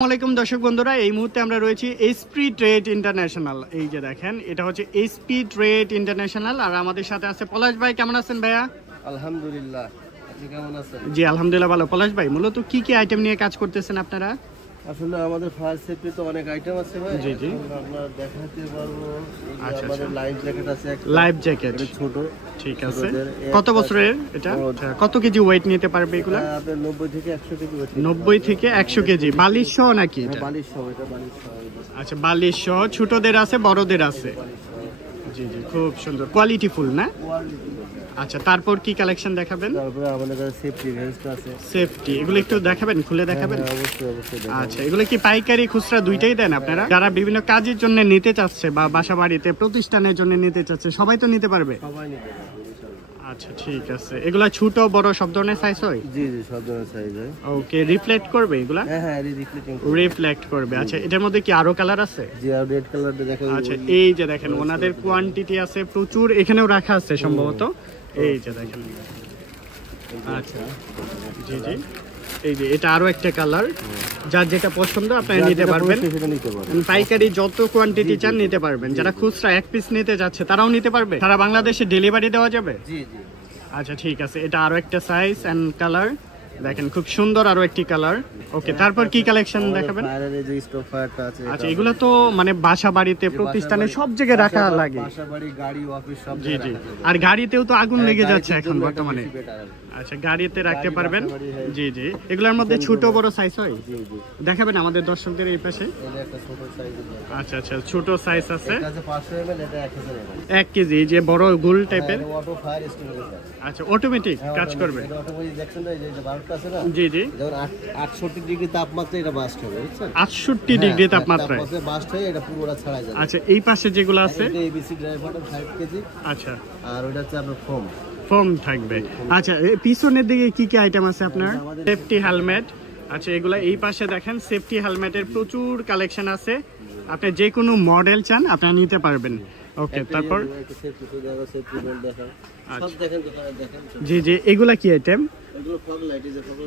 আসসালামু দর্শক বন্ধুরা, এই মুহূর্তে আমরা রয়েছি এসপি ট্রেড ইন্টারন্যাশনাল। এই যে দেখেন, এটা হচ্ছে এসপি ট্রেড ইন্টারন্যাশনাল। আর আমাদের সাথে আছে পলাশ ভাই। কেমন আছেন ভাইয়া? আলহামদুলিল্লাহ, আপনি কেমন আছেন? জি আলহামদুলিল্লাহ ভালো। পলাশ ভাই, মূলত কি কি আইটেম নিয়ে কাজ করতেছেন আপনারা? আসলে আমাদের ফায়ার সেফটি তো অনেক আইটেম আছে ভাই। জি জি, আমরা দেখাতে পারবো। আচ্ছা, আমাদের লাইফ জ্যাকেট আছে একটা, লাইফ জ্যাকেট ছোট। ঠিক আছে, কত বছরের এটা? কত কেজি ওয়েট নিতে পারবে এগুলা? আপনার 90 থেকে 100 কেজি ওয়েট। 90 থেকে 100 কেজি। বালিশ সহ নাকি এটা? বালিশ সহ, এটা বালিশ সহ। আচ্ছা, বালিশ সহ। ছোটদের আছে, বড়দের আছে। জি জি, খুব সুন্দর, কোয়ালিটি ফুল না? আচ্ছা, তারপর কি কালেকশন দেখাবেন? তারপরে আমাদের কাছে সেফটি রেঞ্জটা আছে। সেফটি, এগুলো একটু দেখাবেন, খুলে দেখাবেন? অবশ্যই অবশ্যই। আচ্ছা, এগুলো কি পাইকারি খুচরা দুইটাই দেন আপনারা? যারা বিভিন্ন কাজের জন্য নিতে চাচ্ছে বা বাসা বাড়িতে প্রতিষ্ঠানের জন্য নিতে চাচ্ছে, সবাই তো নিতে পারবে? সবাই নিতে পারবে। আচ্ছা ঠিক আছে। এগুলা ছোট বড় সব ধরনের সাইজ হয়? জি জি, সব ধরনের সাইজ হয়। ওকে, রিফ্লেক্ট করবে এগুলা? হ্যাঁ হ্যাঁ, রিফ্লেক্টিং রিফ্লেক্ট করবে। আচ্ছা, এটার মধ্যে কি আরো কালার আছে? জি, আর রেড কালারটা দেখেন। আচ্ছা, এই যে দেখেন, ওনাদের কোয়ান্টিটি আছে প্রচুর, এখানেও রাখা আছে সম্ভবত। এই যে দেখেন। আচ্ছা জি জি, এই যে এটা আরো একটা কালার। যার যেটা পছন্দ আপনারা নিতে পারবেন। পাইকারি যত কোয়ান্টিটি চান নিতে পারবেন। যারা খুচরা এক পিস নিতে যাচ্ছে তারাও নিতে পারবে। সারা বাংলাদেশে ডেলিভারি দেওয়া যাবে? জি জি। আচ্ছা ঠিক আছে, এটা আরো একটা সাইজ এন্ড কালার দেখেন, খুব সুন্দর আরো একটি কালার। ওকে, তারপর কি কালেকশন দেখাবেন? ফায়ারের যে স্টক ফায়ারটা আছে। আচ্ছা, এগুলো তো মানে বাসা বাড়িতে প্রতিষ্ঠানে সব জায়গায় রাখা লাগে। বাসা বাড়ি, গাড়ি, অফিস সব জি জি, জায়গায়। আর গাড়িতেও তো আগুন লেগে যাচ্ছে এখন বর্তমানে। আচ্ছা, গাড়িতে রাখতে পারবেন। জি জি, এগুলোর মধ্যে ছোট বড় সাইজ হয়? জি জি। দেখাবেন আমাদের দর্শকদের এই পাশে? এটা একটা ছোট সাইজ। আচ্ছা আচ্ছা, ছোট সাইজ আছে। এটা আছে 500 ml, এটা 1000 ml। 1 কেজি, এই যে বড় গোল টাইপের। Auto fire stimulator. আচ্ছা, অটোমেটিক কাজ করবে? এটা অটোমেটিক দেখছেন, এই যে বাল্বটা আছে না? জি জি, যখন 68 ডিগ্রি তাপমাত্রায় এটা বাস্ট হবে, বুঝছেন? 68 ডিগ্রি তাপমাত্রায় বাস্ট হয়ে এটা পুরোটা ছাড়া যাবে। আচ্ছা, এই পাশে যেগুলো আছে? এটা এবিসি ড্রাইভার 5 কেজি। আচ্ছা, আর ওটা হচ্ছে আপনার ফোম থাকবে। আচ্ছা, পিছনের দিকে কি কি আইটেম আছে আপনার? Safety helmet. আচ্ছা, এগুলা এই পাশে দেখেন, সেফটি হেলমেটের প্রচুর কালেকশন আছে। আপনি যে কোনো মডেল চান আপনারা নিতে পারবেন। ওকে, তারপর জি জি, এগুলা কি আইটেম?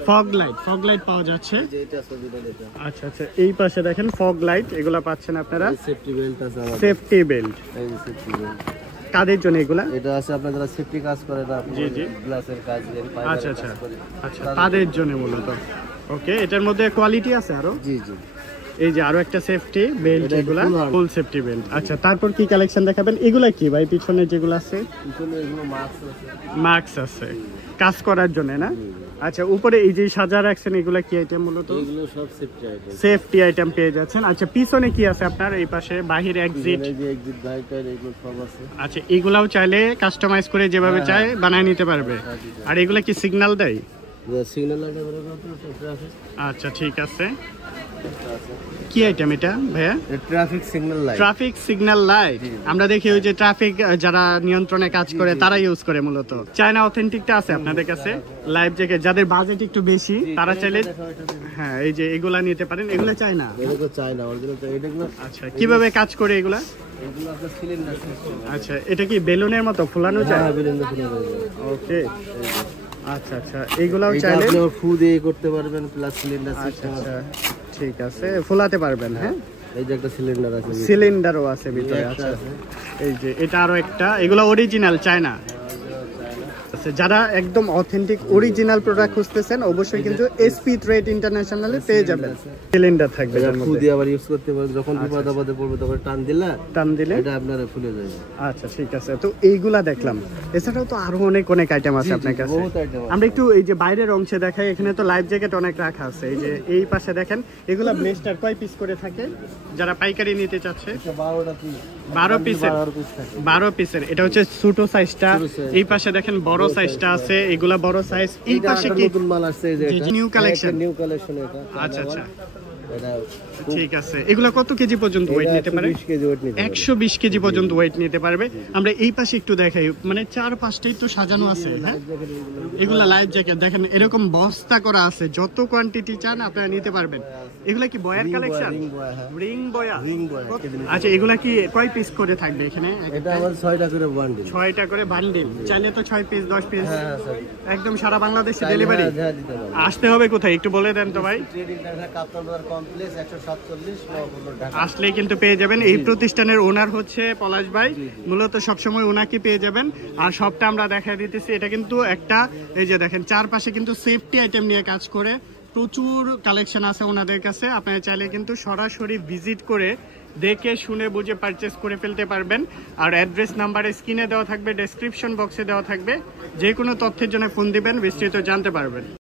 ফগ লাইট পাওয়া যাচ্ছে। আচ্ছা আচ্ছা, এই পাশে দেখেন ফগ লাইট, এগুলা পাচ্ছেন আপনারা। সেফটি বেল্ট কাদের জন্য এগুলা? এটা আছে আপনারা যারা সেফটি কাজ করে না, জি জি, গ্লাসের কাজ, আচ্ছা আচ্ছা আচ্ছা, তাদের জন্য মূলত। ওকে, এটার মধ্যে কোয়ালিটি আছে আরো? জি জি, এই যে আরো একটা সেফটি বেল্ট, এগুলা ফুল সেফটি বেল্ট। আচ্ছা, তারপর কি কালেকশন দেখাবেন? এগুলা কি ভাই পিছনে যেগুলো আছে? পিছনে এগুলো মাস্ক আছে কাজ করার জন্য না? আচ্ছা, উপরে এই যে সাজা রাখছেন, এগুলা কি আইটেম মূলত? এগুলো সব সেফটি আইটেম। সেফটি আইটেম পেয়ে যাচ্ছেন। আচ্ছা, পিছনে কি আছে আপনার? এই পাশে বাহির এক্সিট। এই যে এক্সিট লাইটার, এগুলো সব আছে। আচ্ছা, এগুলাও চাইলে কাস্টমাইজ করে যেভাবে চায় বানায় নিতে পারবে। আর এগুলা কি সিগন্যাল দেয়? সিগন্যাল লাইটার আছে। আচ্ছা ঠিক আছে, কি আইটেম এটা ভাইয়া? Traffic signal light. Traffic signal light. আমরা দেখি ওই যে ট্রাফিক যারা নিয়ন্ত্রণে কাজ করে তারা ইউজ করে মূলত। চায়না অথেন্টিকটা আছে আপনাদের কাছে? লাইভ জ্যাকেট যাদের বাজেট একটু বেশি তারা চাইলে, হ্যাঁ এই যে এগুলা নিতে পারেন। এগুলা চায়না? এগুলো চায়না অরিজিনাল। এগুলো আচ্ছা, কিভাবে কাজ করে এগুলা? এগুলো আপনার সিলিন্ডার সিস্টেম। আচ্ছা, এটা কি বেলুনের মতো ফুলানো যায়? হ্যাঁ, বেলুনের ফুলানো যায়। ওকে, আচ্ছা আচ্ছা, এইগুলাও চাইলে আপনি ফু দিয়ে করতে পারবেন, প্লাস সিলিন্ডার সিস্টেম। আচ্ছা ঠিক আছে, ফুলাতে পারবেন। হ্যাঁ, এই যে একটা সিলিন্ডার আছে, সিলিন্ডারও আছে ভিতরে। আচ্ছা, এই যে এটা আরো একটা, এগুলো অরিজিনাল চায়না। যারা একদম অথেন্টিক অরিজিনাল প্রোডাক্ট খুঁজতেছেন অবশ্যই কিন্তু এসপি ট্রেড ইন্টারন্যাশনালে পেয়ে যাবেন। সিলিন্ডার থাকবে, ফু দিয়ে আবার ইউজ করতে পারবেন। যখন বিপদ আপদে পড়বে তখন টান দিলে এটা আপনারা ফুলে যাবে। আচ্ছা ঠিক আছে, তো এইগুলা দেখলাম। এছাড়াও তো আরো অনেক আইটেম আছে আপনার কাছে। আমরা একটু এই যে বাইরের অংশে দেখাই। এখানে তো লাইফ জ্যাকেট অনেক রাখা আছে। এই যে এই পাশে দেখেন, এগুলা ব্লেস্টার কয় পিস করে থাকে যারা পাইকারি নিতে চাচ্ছে? 12 পিসের। এটা হচ্ছে ছোট সাইজটা। এই পাশে দেখেন বড় সাইজটা আছে, এগুলা বড় সাইজ। এই পাশে কি নতুন মাল আসছে? এটা নিউ কালেকশন। এটা আচ্ছা আচ্ছা ঠিক আছে। এগুলা কত কেজি পর্যন্ত ওয়েট নিতে পারে? 120 কেজি পর্যন্ত ওয়েট নিতে পারবে। আমরা এই পাশে একটু দেখাই, মানে 4-5টাই তো সাজানো আছে। হ্যাঁ, এগুলা লাইফ জ্যাকেট দেখেন, এরকম বস্তা করা আছে। যত কোয়ান্টিটি চান আপনারা নিতে পারবেন। এগুলা কি বয়ার কালেকশন? রিং বয়া। আচ্ছা, এগুলা কি কয় পিস করে থাকবে এখানে? এটা আমাদের 6টা করে বান্ডিল। 6টা করে বান্ডিল। চাইলে তো 6 পিস 10 পিস একদম সারা বাংলাদেশে ডেলিভারি। আসতে হবে কোথায় একটু বলে দেন তো ভাই? ট্রেড ইন্টারন্যাশনাল কাপ্তান বাজার কমপ্লেক্স 147 নবাবপুর ঢাকা। আসলেই কিন্তু পেয়ে যাবেন। এই প্রতিষ্ঠানের ওনার হচ্ছে পলাশ ভাই, মূলত সবসময় ওনাকে পেয়ে যাবেন। আর সবটা আমরা দেখা দিতেছি, এটা কিন্তু একটা এই যে দেখেন চারপাশে কিন্তু সেফটি আইটেম নিয়ে কাজ করে, প্রচুর কালেকশন আছে ওনাদের কাছে। আপনারা চাইলে কিন্তু সরাসরি ভিজিট করে দেখে শুনে বুঝে পারচেস করে ফেলতে পারবেন। আর অ্যাড্রেস নাম্বার স্ক্রিনে দেওয়া থাকবে, ডেসক্রিপশন বক্সে দেওয়া থাকবে, যে কোনো তথ্যের জন্য ফোন দিবেন, বিস্তারিত জানতে পারবেন।